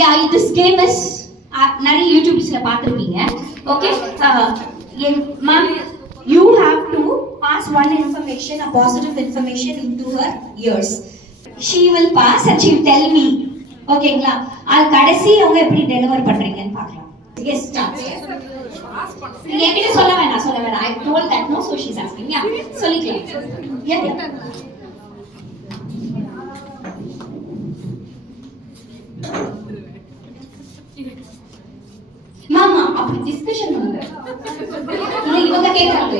Yeah, this game is நிறைய யூடியூப்ஸ்ல பார்த்திருப்பீங்க. Okay, ma'am, you have to pass one information, a positive information into her ears. She will pass and she will tell me. ஓகேங்களா? அது கடைசி அவங்க எப்படி deliver பண்றீங்கன்னு பார்க்கலாம். Yes, start. என்கிட்ட சொல்ல வேண்டாம். I told that no, so she's asking. Yeah, சொல்லிக்கலாம். Yeah. மாமா அப்படி டிஸ்கஷன் பண்ணுங்க. இல்ல இவங்க கேக்குறாங்க.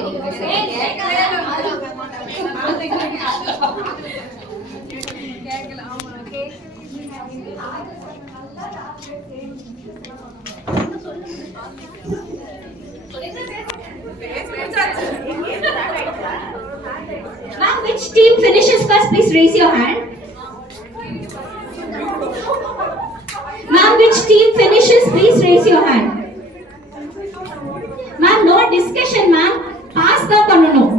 Ma'am, which team finishes first? Please raise your hand. Ma'am, which team finishes? Please raise your hand. Ma'am, no discussion, ma'am. Pass da பண்ணனும்.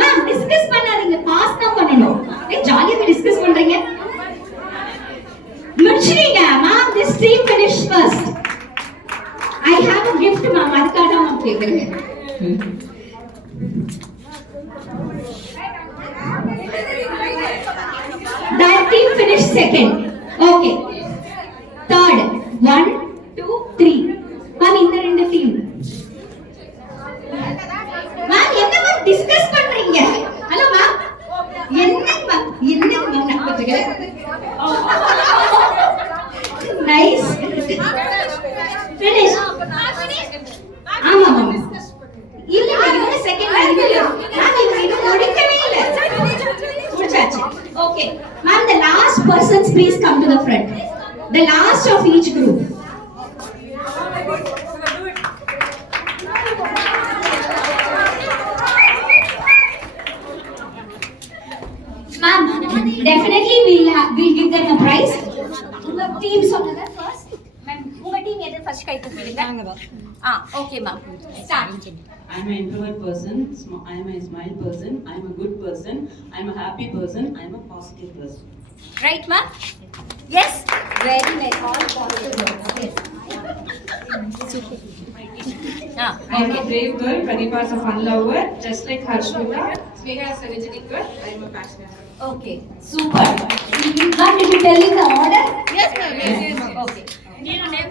Ma'am, discuss பண்ணாதீங்க. Pass da பண்ணனும். ஏய் ஜாலியா discuss பண்றீங்க. முடிச்சிடுங்க. Ma'am, this team finish first. I have a gift, ma'am. அதுக்காக தான் நான் கேக்குறேன். That team finish second. Okay. Third. 1, 2, 3. Ma'am, இந்த ரெண்டு டீம். Ma'am, என்ன மேம் டிஸ்கஸ் பண்றீங்க? Hello ma'am. என்ன மேம் நடக்குது? Nice. Finish. ஆமா மேம். இல்ல இன்னொரு செகண்ட் இல்ல. மேம் இது முடிக்கவே இல்ல. முடிச்சாச்சு. Okay. Ma'am, the last persons please come to the front. The last of each group. Ma'am, definitely we'll give them a prize. Unga team solluga first. Ma'am, unga team edha first kai thukudinga. Okay ma'am. Start. I'm an introvert person, I'm a smile person, I'm a good person, I'm a happy person, I'm a positive person. Right ma'am? Yes. Very nice. All positive words. Yes. Super. I'm a brave girl, Pradeepa is a fun lover, just like Harshmita. Sneha is a energetic girl, I'm a passionate girl. Okay, super. Ma'am, did you tell in the order? Yes ma'am. Yes. Okay. Your name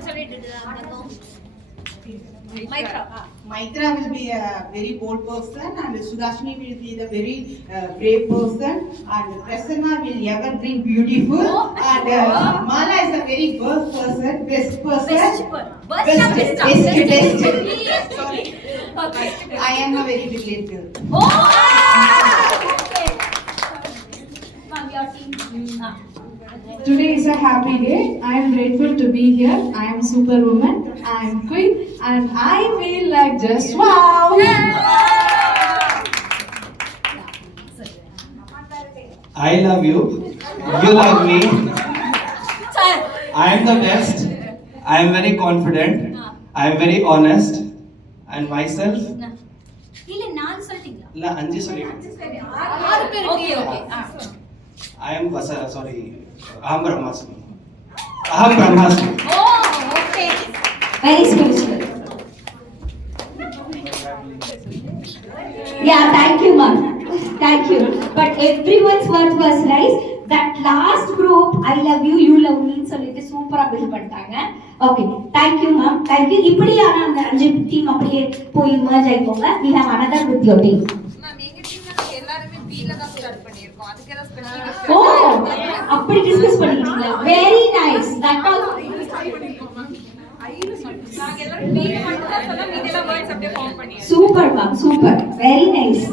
Majra will be a very bold person and Sudashini will be the very brave person and Prasanna will ever bring beautiful and Mala is a very best person. Best. Sorry. Okay. I am a very brilliant girl. Okay. Ma'am, your team. Today is a happy day. I am grateful to be here. I am superwoman. I am queen, and I feel like just wow. I love you. You love me. I am the best. I am very confident. I am very honest. And myself. இல்ல நான் சொல்லிட்டீங்களா? இல்ல அஞ்சு சொல்லிட்டேன். Okay. I am sorry. Aham Brahmasmi. Oh, okay. Very spiritual. Yeah, thank you, ma'am. Thank you. But everyone's word was right. That last group, I love you, you love me, சொல்லிட்டு சூப்பரா build பண்ணிட்டாங்க. Okay, thank you, ma'am. Thank you. இப்படியான அந்த அஞ்சு team அப்படியே போய் merge ஆயிப்போங்க. We have another with your team. Ma'am எங்க டீம்ல எல்லாரும் B ல தான் ஸ்டார்ட் பண்ணிருக்கோம். அதுக்கு ஏதாவது ஸ்பெஷல் Oh, அப்படி டிஸ்கஸ் பண்ணிட்டீங்களா? Very nice. That all. நாங்க எல்லாரும் B ல மட்டும் தான் சொன்னா மீதி எல்லாம் வேர்ட்ஸ் அப்படியே ஃபார்ம் பண்ணிருக்கோம். Super, ma'am. Super. Very nice.